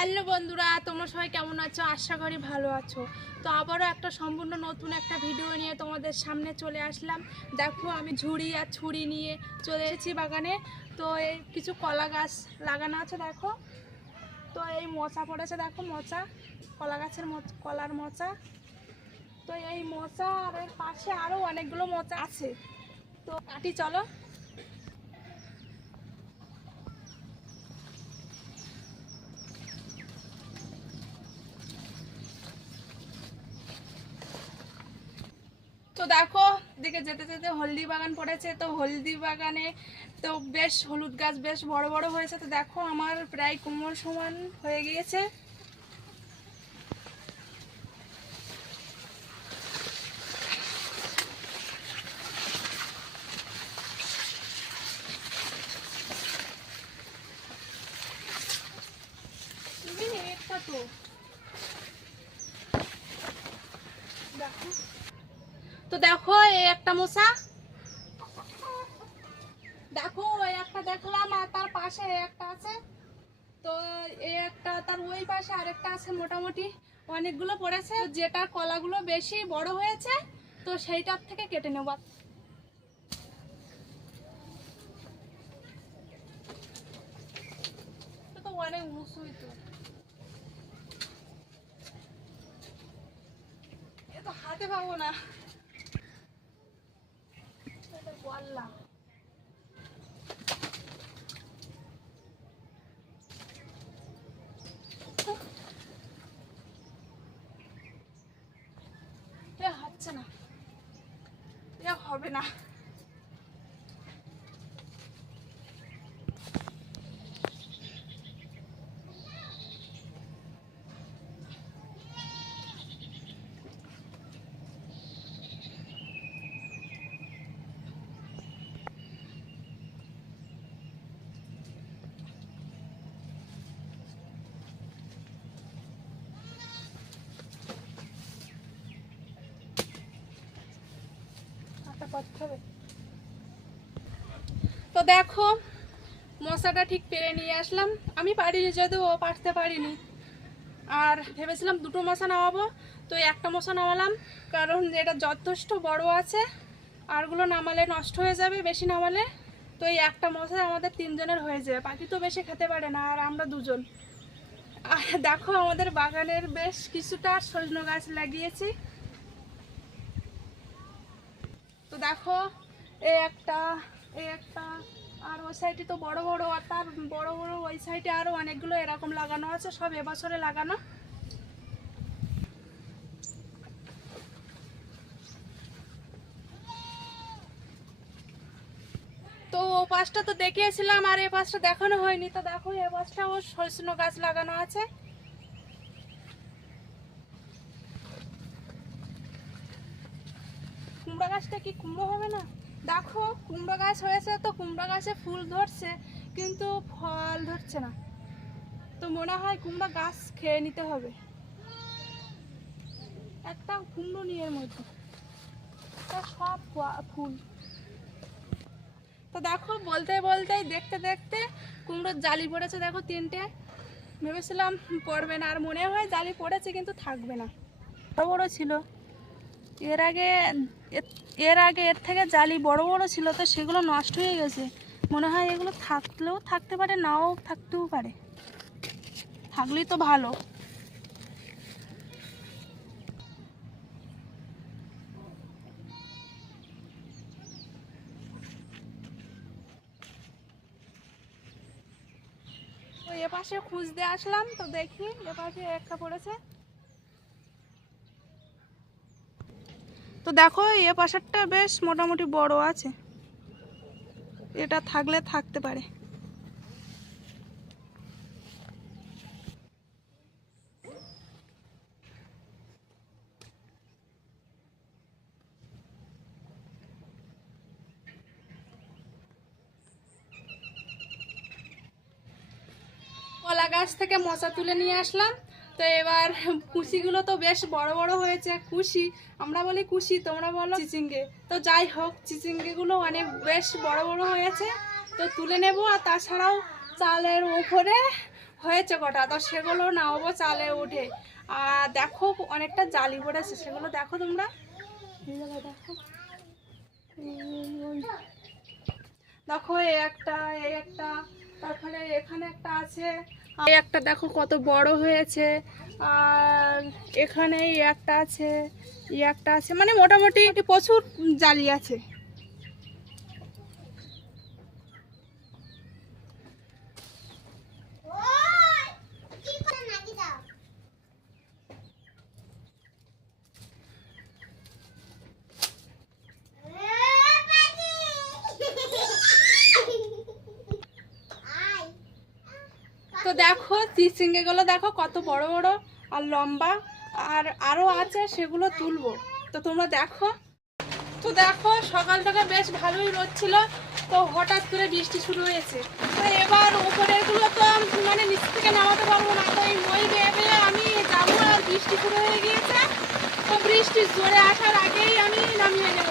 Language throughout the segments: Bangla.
হ্যালো বন্ধুরা, তোমরা সবাই কেমন আছো? আশা করি ভালো আছো। তো আবারও একটা সম্পূর্ণ নতুন একটা ভিডিও নিয়ে তোমাদের সামনে চলে আসলাম। দেখো, আমি ঝুড়ি আর ছুরি নিয়ে চলে এসেছি বাগানে। তো এই কিছু কলা গাছ লাগানো আছে, দেখো। তো এই মোচা পড়েছে, দেখো মোচা। কলা গাছের কলার মোচা। তো এই মোচা আর এর পাশে আরও অনেকগুলো মোচা আছে। তো কাটি, চলো। দেখো দিকে যেতে যেতে হলদি বাগান পড়েছে, তো হলদি বাগানে তো বেশ হলুদ গাছ বেশ বড় বড় হয়েছে। তো দেখো, আমার প্রায় কোমর সমান হয়ে গিয়েছে তুমি একটা তো দেখো তো দেখো এই একটা মশা দেখো ওই একটা দেখলাম, আর তার পাশে একটা আছে। তো এই একটা, তার ওই পাশে আরেকটা আছে মোটামুটি। অনেকগুলো পড়েছে, যেটার কলাগুলো বেশি বড় হয়েছে, তো সেইটার থেকে কেটে নেব তো তো অনেক মুসুই তো এ তো হাতে পাবো না এটা বললাম এ হচ্ছে না এ হবে না তো দেখো, মশাটা ঠিক পেরে নিয়ে আসলাম। আমি পারিনি যদিও ও পারতে পারিনি। আর ভেবেছিলাম দুটো মশা নামাবো, তো একটা মশা নামালাম, কারণ এটা যথেষ্ট বড় আছে। আরগুলো নামালে নষ্ট হয়ে যাবে, বেশি নামালে। তো এই একটা মশা আমাদের তিনজনের হয়ে যাবে পাখি তো বেশি খেতে পারে না, আর আমরা দুজন। দেখো, আমাদের বাগানের বেশ কিছুটা সজনো গাছ লাগিয়েছি তো দেখো, এ একটা এ একটা, আর ওই সাইডে তো বড় বড়, আর তার বড় বড় ওই সাইডে আরও অনেকগুলো এরকম লাগানো আছে, সব এবছরে লাগানো। তো ও পাশটা তো দেখিয়েছিলাম, আর এ পাশটা দেখানো হয়নি। তো দেখো, এ ও সজনো গাছ লাগানো আছে। কুমড়া গাছটা কি কুমড়ো হবে না? দেখো, কুমড়ো গাছ হয়েছে তো কুমড়ো গাছে ফুল ধরছে, কিন্তু ফল ধরছে না। তো মনে হয় কুমড়ো গাছ খেয়ে নিতে হবে। একটা কুমড়ো নিয়ে এর মধ্যে। তা সব ফুল। তো দেখো, বলতে বলতে, দেখতে দেখতে কুমড়োর জালি পড়েছে, দেখো তিনটে। ভেবেছিলাম পড়বে না, আর মনে হয় জালি পড়েছে, কিন্তু থাকবে না। বড় বড় ছিল। এর আগে এর- আগে এর থেকে জালি বড় বড় ছিল তো সেগুলো নষ্ট হয়ে গেছে। মনে হয় এগুলো থাকলেও থাকতে পারে, নাও থাকতেও পারে। থাকলেই তো ভালো। তো এ পাশে খুঁজতে আসলাম তো দেখি এ পাশে একটা পড়েছে। তো দেখো এ পাশেরটা বেশ মোটামুটি বড় আছে। এটা থাকলে থাকতে পারে। কলা গাছ থেকে মশা তুলে নিয়ে আসলাম। তো এবার কুশিগুলো তো বেশ বড় বড় হয়েছে, কুশি। আমরা বলি কুশি, তোমরা বলো চিচিঙ্গে। তো যাই হোক, চিচিঙ্গেগুলো অনেক বেশ বড় বড় হয়েছে। তো তুলে নেব আর তাছাড়াও চালের ওপরে হয়েছে কটা। তো সেগুলো নামাবো চালে উঠে। আর দেখো অনেকটা জালি পড়েছে, সেগুলো দেখো তোমরা। দেখো দেখো এই একটা এই একটা, তারপরে এখানে একটা আছে। একটা দেখো কত বড় হয়েছে। আর এখানে একটা আছে একটা আছে। মানে মোটামুটি প্রচুর জালি আছে। দেখো চিচিঙ্গেগুলো দেখো, কত বড় বড় আর লম্বা। আর আরও আছে, সেগুলো তুলবো। তো তোমরা দেখো। তো দেখো, সকাল থেকে বেশ ভালোই রোদ ছিল। তো হঠাৎ করে বৃষ্টি শুরু হয়েছে। তো এবার ওপরেরগুলো তো মানে নিচ থেকে নামাতে পারব না। তো এই মই বেয়ে আমি যাব আর বৃষ্টি শুরু হয়ে গিয়েছে। তো বৃষ্টি জোরে আসার আগেই আমি নামিয়ে নেব।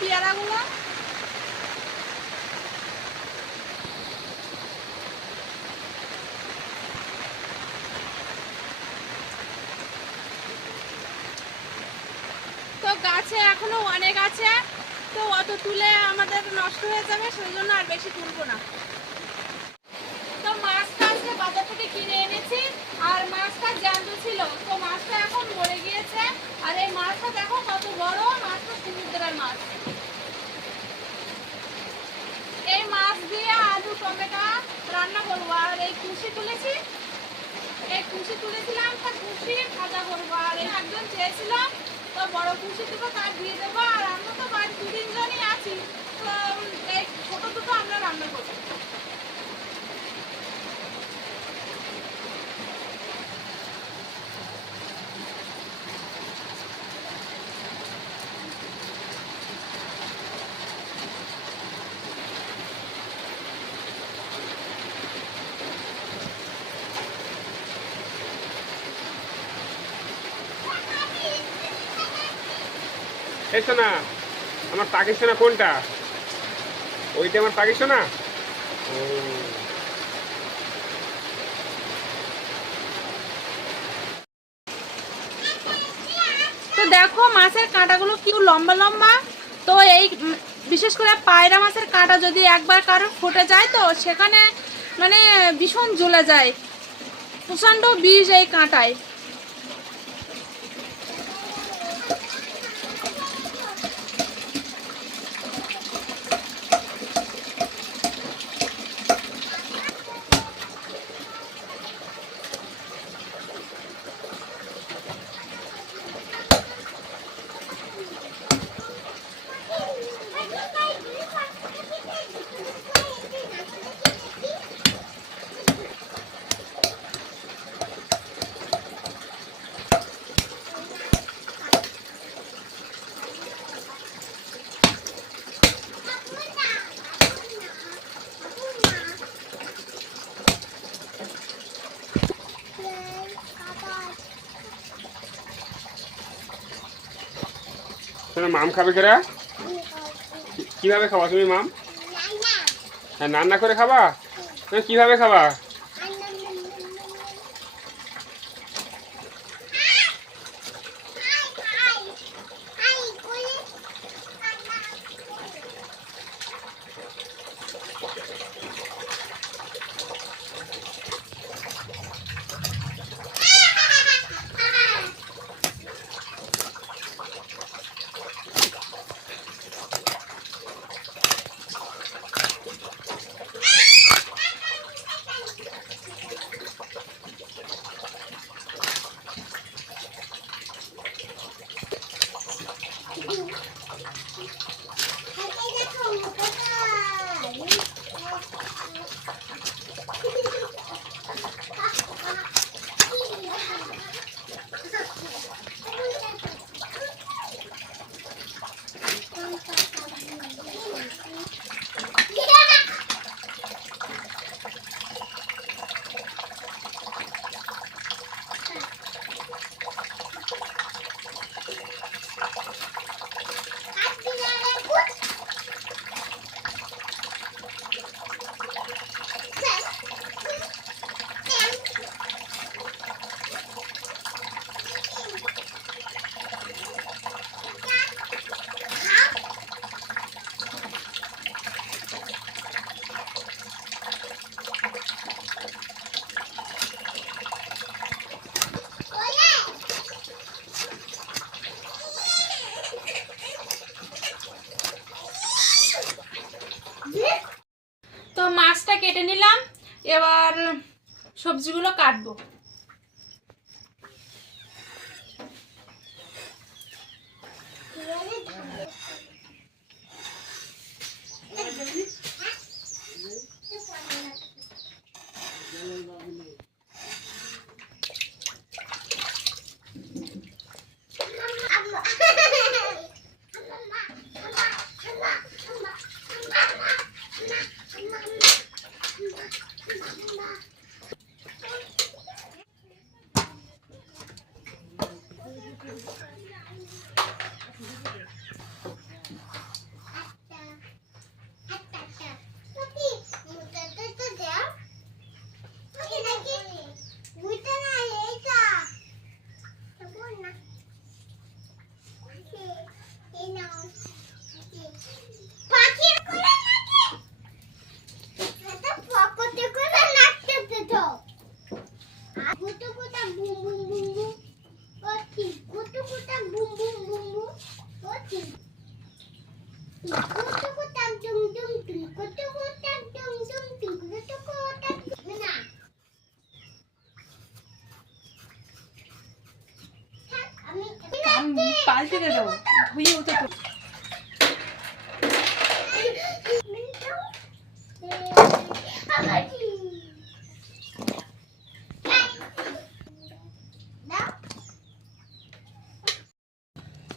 পেয়ারাগুলো? তো গাছে এখনও অনেক আছে, তো অত তুলে আমাদের নষ্ট হয়ে যাবে সেই জন্য আর বেশি তুলবো না। তো মাছটা আজকে বাজার থেকে কিনে এনেছি। আর মাছটা জ্যান্ত ছিল। তো মাছটা এখন মরে গিয়েছে। আর এই মাছটা দেখো কত বড়, মাছটা সমুদ্রের মাছ। এই মাছ দিয়ে আলু, টমেটো রান্না করব। আর এই কুশি তুলেছি। এই কুশি তুলেছিলাম, তা কুশি ভাজা করব। আর একজন চেয়েছিলাম তো বড় কুশি দুটো তার দিয়ে দেবো। আর আমরা তো বাড়ি দু তিনজনই আছি, তো এই ছোট দুটো আমরা রান্না করব। শোনা আমার পাখি সোনা কোনটা? ওইটা আমার পাখি সোনা? দেখো, মাছের কাঁটাগুলো কি লম্বা লম্বা? তো এই বিশেষ করে পায়রা মাছের কাঁটা যদি একবার কারও ফুটে যায়, তো সেখানে মানে ভীষণ জ্বলে যায়। প্রচণ্ড বিষ এই কাঁটায়। মাম খাবে কেরা? কীভাবে খাবা তুমি মাম? হ্যাঁ রান্না করে খাবা? তুমি কীভাবে খাবা?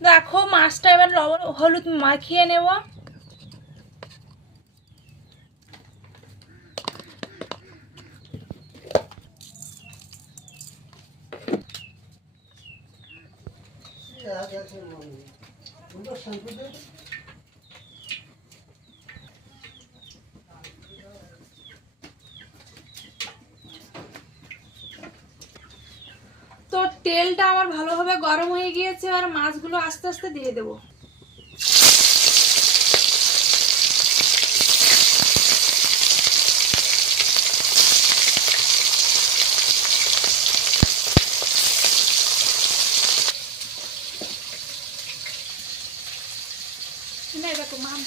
দেখো মাছটা এবার লবণ হলুদ মাখিয়ে নেব তো তেলটা আমার ভালোভাবে গরম গিয়েছে মাছগুলো আস্তে আস্তে দিয়ে দেবো। দেখো মাম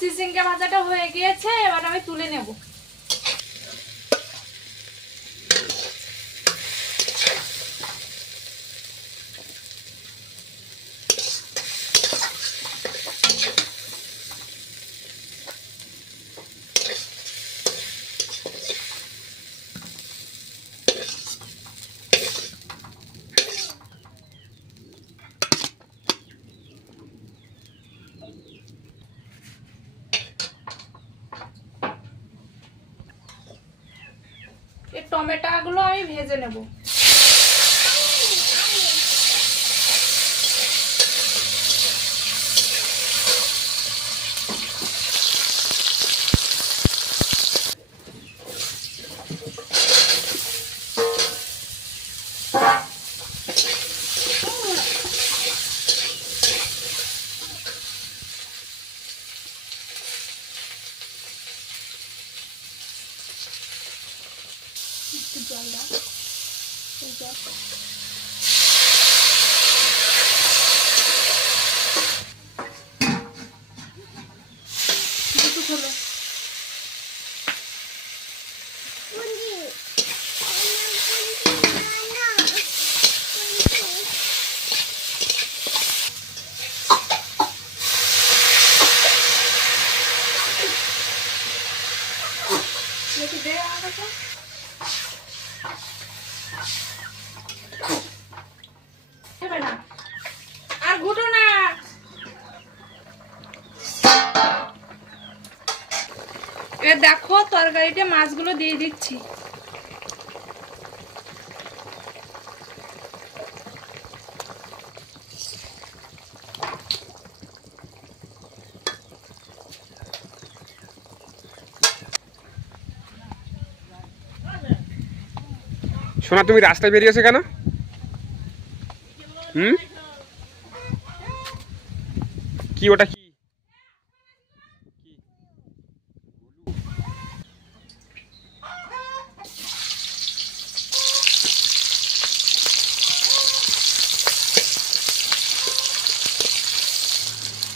চিচিঙ্গা ভাজাটা হয়ে গিয়েছে এবার আমি তুলে নেব এই টমেটোগুলো আমি ভেজে নেব একটু জল দাও এই জল দুটো খোলো একটু দে আমার কাছে দেখো তরকারিতে মাছগুলো দিয়ে দিচ্ছি। সোনা তুমি রাস্তায় বেরিয়েছো কেন? হুম? কি ওটা কি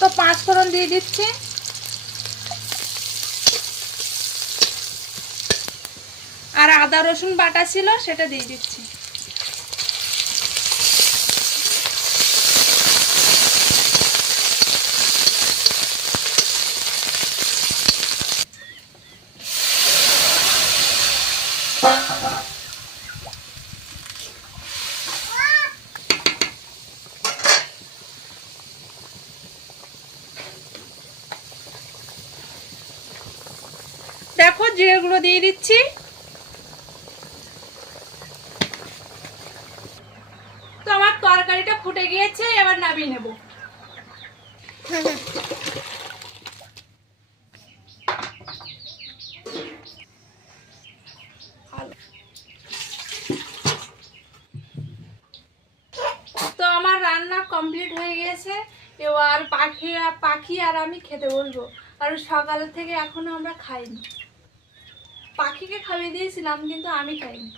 তো পাঁচ ফোড়ন দিয়ে দিচ্ছি আর আদা রসুন বাটা ছিল সেটা দিয়ে দিচ্ছি। দেখো জিরেগুলো দিয়ে দিচ্ছি তো আমার তরকারিটা ফুটে গিয়েছে, এবার নামিয়ে নেব। তো আমার রান্না কমপ্লিট হয়ে গেছে এবার পাখি পাখি আর আমি খেতে বলব। কারণ সকাল থেকে এখনও আমরা খাইনি। পাখিকে খাইয়ে দিয়েছিলাম, কিন্তু আমি খাইনি।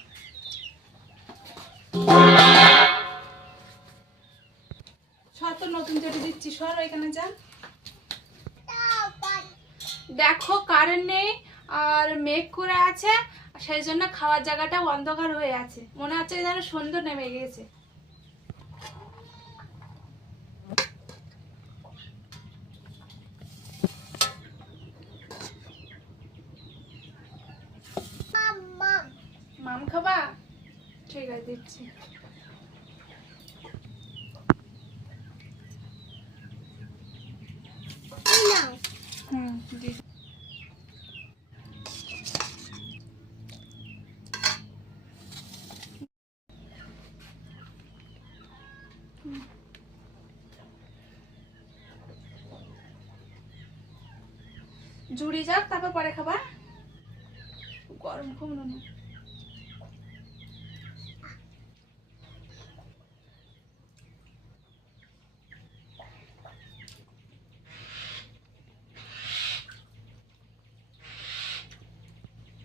দিচ্ছি সর এখানে যান। দেখো কারেন্ট নেই আর মেঘ করে আছে সেই জন্য খাওয়ার জায়গাটা অন্ধকার হয়ে আছে। মনে হচ্ছে যেন সন্ধ্যা নেমে গেছে। মাম খাবা? ঠিক আছে দিচ্ছি হুম দি জুড়ি যাক, তারপর পরে খাবা গরম খুব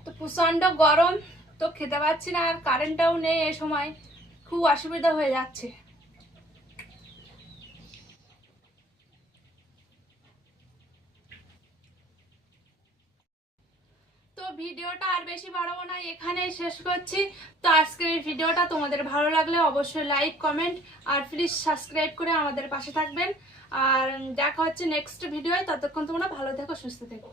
তো প্রচণ্ড গরম, তো খেতে পাচ্ছি না আর কারেন্টটাও নেই এ সময়। খুব অসুবিধা হয়ে যাচ্ছে তো ভিডিওটা আর বেশি বাড়াবো না, এখানেই শেষ করছি। তো আজকের এই ভিডিওটা তোমাদের ভালো লাগলে অবশ্যই লাইক কমেন্ট আর প্লিজ সাবস্ক্রাইব করে আমাদের পাশে থাকবেন। আর দেখা হচ্ছে নেক্সট ভিডিও ততক্ষণ তোমরা ভালো থেকো, সুস্থ থেকো।